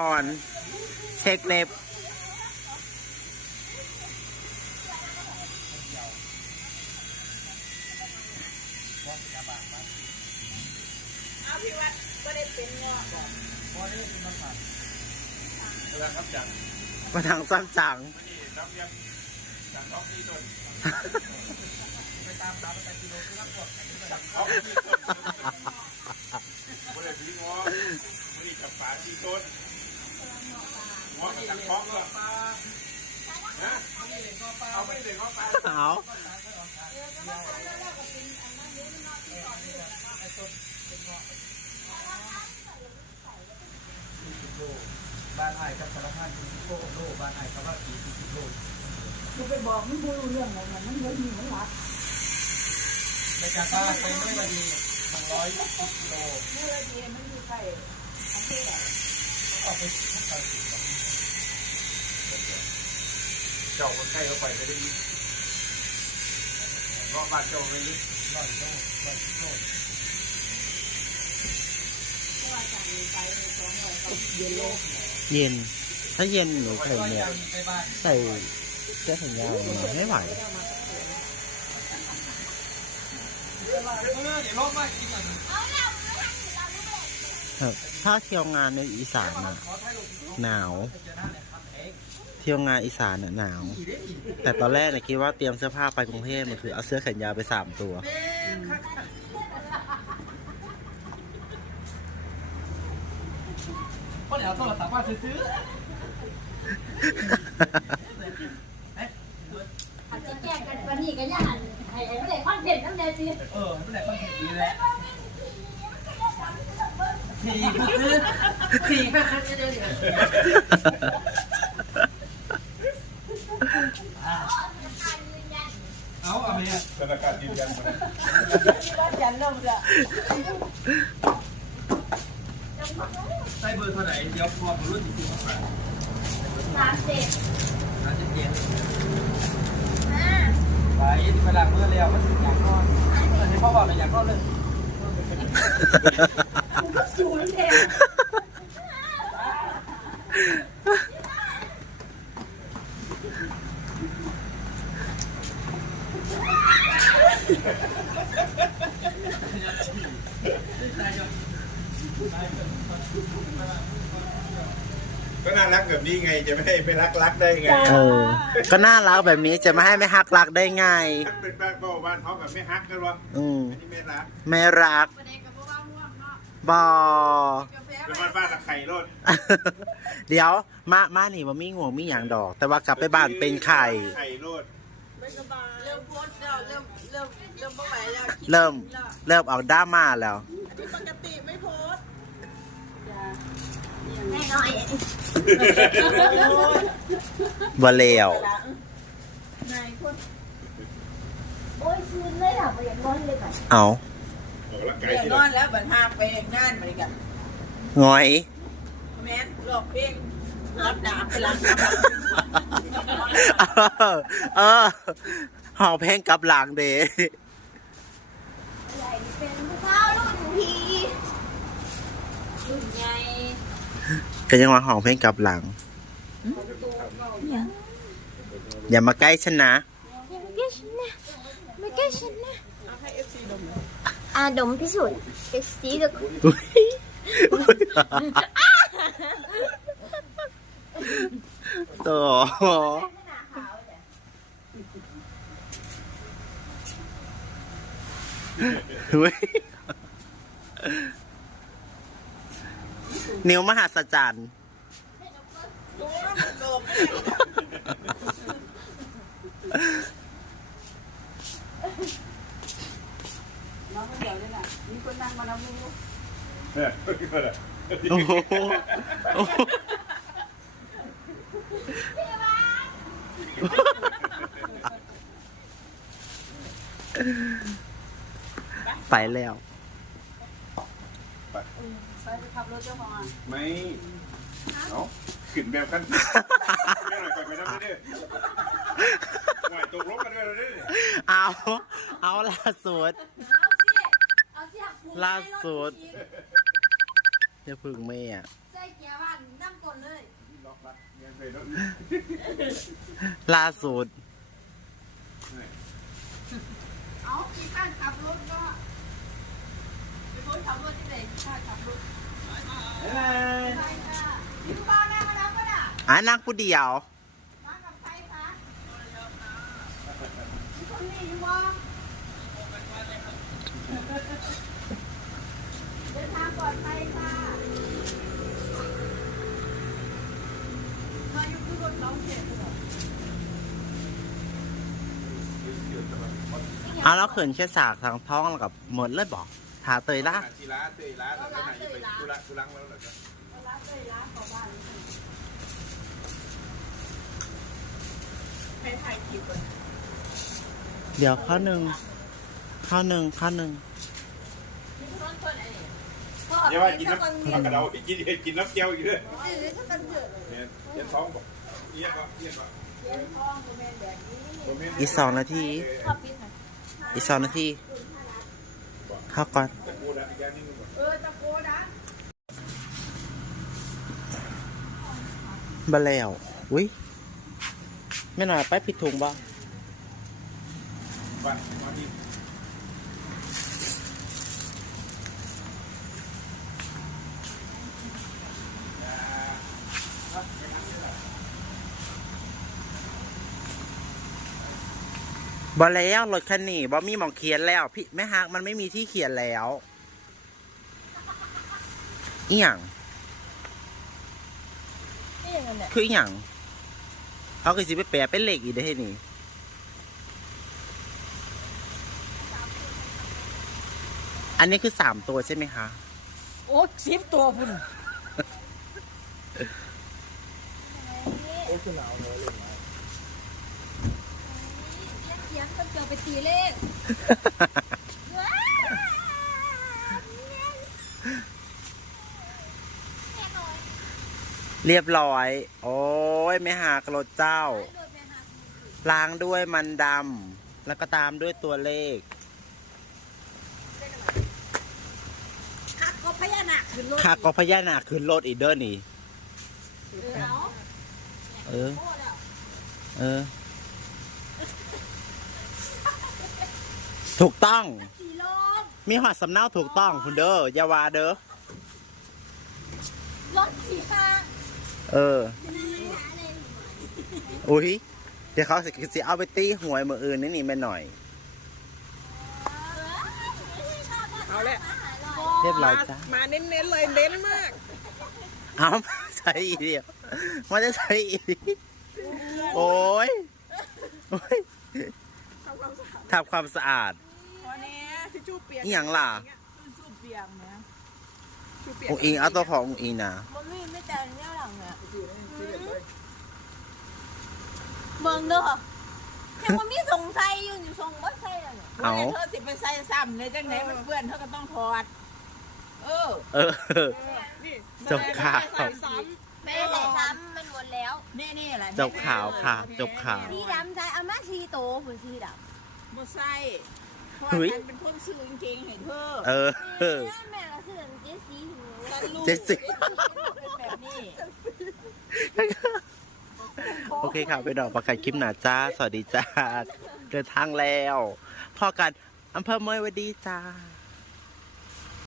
ก่อน เช็คเล็บ เอาพี่วัดก็ได้เป็นงอบอกแล้วครับจากมาทางซ้ำจังนี่รับเรียกจากท็อปนี่ต้นไปตามตามไปกิโลที่รับพวกจากท็อปนี่ต้นไม่ได้ผีงอไม่ได้จับป่าที่ต้น งอจากท็อปก็นะเอาไปเลยเขาไปเอาบ้านไอ้กับสารพัดสิโลโลบ้านไอ้กับว่ากี่สิโลกูไปบอกมึงไม่รู้เรื่องอะไรมันมันเลยมีมันหลับไปจากบ้านไปไม่มาดีสองร้อยกิโลเมื่อไรดีมันอยู่ใกล้อำเภอไหนออกไปทุกตอนสิบ เจ้าคนไข้เขาไปไม่ได้ยินรอบบ้านเจ้าไม่ได้ยินร้อยโลร้อยสิบโลเพราะว่าจากนี้ไปสองร้อยเขาเย็นโลกเย็น ถ้าเย็นหนูใส่ร้อยหมวยักงไปบ้านใส่เสื้อแขนยาวไม่ไหวเออเดี๋ยวลบมาอีกหน่อยครับถ้าเที่ยวงานในอีสานน่ะขอถ่ายรูปหนาวจะน่า เนี่ยทำเองเที่ยวงานอีสานน่ะหนาวอีได้อีกแต่ตอนแรกเนี่ยคิดว่าเตรียมเสื้อผ้าไปกรุงเทพมันคือเอาเสื้อแขนยาวไปสามตัวเพราะเดี๋ยวโทรศัพท์ว่าซื้ออาจจะแก้กันวันนี้ก็ย่านให้ไอ้ไม่ได้คอนเทนต์นั่นเลยสิเออไม่ได้ต้องดีเลยขี่คือขี่แม่คันจะเดินอย่างเอาเอาไปเนี่ย ธนาคารยืนยันหมดวัดยันลงเด้อใส่เบอร์เท่าไหร่เดี๋ยวพอผมรุ่นจริงๆมาสามเจ็ดน่าจะเย็นห้าไปเวลาเมื่อแล้วมันอยากนอนอันนี้พ่อบอกเลยอยากนอนเลยกูก็สูงแท้ก็ น่ารักแบบนี้ไงจะไม่ให้ไม่รักรักได้ไงเออ ก็น่ารักแบบนี้จะไม่ให้ไม่ฮักรักได้ไงถ้าเป็นบ้านพ่อบ้านเขาแบบไม่ฮักกันวะอืมอันนี้ไม่รักไม่รักประเด็นกับว่าม่วงเนาะบอ กาแฟเป็นบ้านบ้านละไข่รถเดี๋ยวมามานี่ว่ามีห่วงมีอย่างดอก แต่ว่ากลับไปบ้านเป็นไข่ ไข่รถไม่สบายเริ่มโพสต์แล้วเริ่มเริ่มเริ่มไม่ไหวแล้วเริ่มเริ่มออกด้ามาแล้วที่ปกติไม่โพสต์ แม่น้อยบ่เลวนายคนโอ้ยซื้อเลยอะไปอย่างนอนเลยก่อนเอาออกกำลังกายเรียกที่นอนแล้วบัดหาไปงานไปกันงอย แม่นหลอกเพลงรับดาบไปล้างเออเออห้องเพลงกลับหลังเดใหญ่เป็นผู้เฒ่ารุ่นพี่รุ่นใหญ่ ก็ยังว่าห้องเพลงกลับหลังอย่ามาใกล้ฉันนะ ไม่ใกล้ฉันนะไม่ใกล้ฉันนะอ่าดมพิสูจน์เอ็กซ์ซีกับอุ๊ยโต่เฮ้ย นิ้วมหัศจรรย์น้องคนเดียวเลยน่ะมีคนนั่งมาน้ำมูกเนี่ยก็ได้โอ้โหโอ้โหไปแล้ว ไป ไปขับรถเจ้าของอะไม่เอาขึ้นแบบขั้นไม่หน่อยก่อนไปน้ำไม่ได้หน่อยตกลงกันด้วยเลยเนี่ยเอา เอาล่าสุดเอาเสียบผูกล่าสุดอย่าพึ่งแม่อะใจเกียร์บ้านน้ำกดยังไปรถล่าสุด เอาพี่ข้างขับรถก็เป็นคนขับรถที่ไหนข้างขับรถ ใช่ะอยู่านแม่มาแล้วก็ได้อ่านั่งผู้เดียว มากับใครคะมีคนนี้อยู่บ้านเดินทางปลอดภัยค่ะมาอยู่ที่รถน้องเจ็บเหรอเอาแล้วเขินแค่สากทางท้องแล้วกับหมดเลยบอก ทาเตยละทีละเตยละแล้วไหนไปทุระทุรังแล้วเหรอจ๊ะรับเลยรับขอบ้านให้ถ่ายคลิปก่อนเดี๋ยวข้อหนึ่งข้อหนึ่งข้อหนึ่งนี่เพื่อนเพื่อนไอ้นี่พ่อเดี๋ยวว่ากินถ้าน้ำคนผักกระเดากินกินน้ำเจียวอยู่เลยจืดถ้ากันเดือดเนี่ยเย็นท้องบอกเยี่ยก็เยี่ยก็เลี้ยงท้องโมเมนต์แบบนี้อีกสองนาทีชอบกินไหมอีกสองนาที เข้าก่อนตะกูนะอีกอย่างนึงก่อนบะแล้วอุ้ยไม่หน่อยไปผิดถุงบ่ บ้านมาที่บาแล้วรถคันนี้บอมีหมองเขียนแล้ว พี่แม่ฮักมันไม่มีที่เขียนแล้วอีหยังนี่อย่างนั้นแหละคืออีหยังเอาคือสิไปแปะเป็นเหล็กอีกได้อนี่อันนี้คือสามตัวใช่ไหมคะ โอ้สิบตัวพุ่นเสียงก็เจอไปตีเลขเรียบร้อย โอ้ยไม่หากรถเจ้าล้างด้วยมันดำ แล้วก็ตามด้วยตัวเลขคักก็พญานาคขึ้นรถค่ะก็พญานาคขึ้นรถอีกเด้อนี่ เออเออเออ ถูกต้องสีลมมีหอดสำเนาถูกต้องคุณเด้ออย่าวาเด้อ รถสีข้างเออ อุ้ย เดี๋ยวเขาสิสิเอาไปตีหวยมืออื่นนี่นี่แม่หน่อย เอาแหละเรียบร้อยจ้ะ มาเน้นๆเลยเน้นมากเอาใส่อีกเดียวมันจะใส่อีกโอ้ยโอ้ย ทำความสะอาดพอเนี้ยทิชชู่เปียกอหย่างล่ะ ทิชชู่เปียกนะทิชชู่เปียกอุงอิงเอาตัวของอุงอิงนะมันไม่ไม่แต่เนี่ยหลังเนี่ยเบิ่งเด้อแต่ว่ามีสงสัยอยู่อยู่ทรงบ่ใช่แล้วเนี่ยเอาเธอสิไปใส่ซ้ำเลยจังไหนมันเปื้อนเธอก็ต้องถอด เออเออจบข่าว ใส่ซ้ ไม่ได้ใส่ซ้ำมันหมดแล้วำนี่นี่แหละจบข่าวค่ะจบข่าว สีดำใส่เอามาสีโตผุนสีดำบ่ใส่เพราะเฮ้ว่ายฉันเป็นคนซื้อจริงๆให้เธอเออเออแม่แม่ละเสื่อมเจ๊สีถึงเลยฉันรู้เจสซี่เป็นแบบนี้ โอเคค่ะไปดอกประกาศคลิปหนาจ้า สวัสดีจ้า เดินทางแล้ว พอกันอำเภอเมยหวัดดีจ้า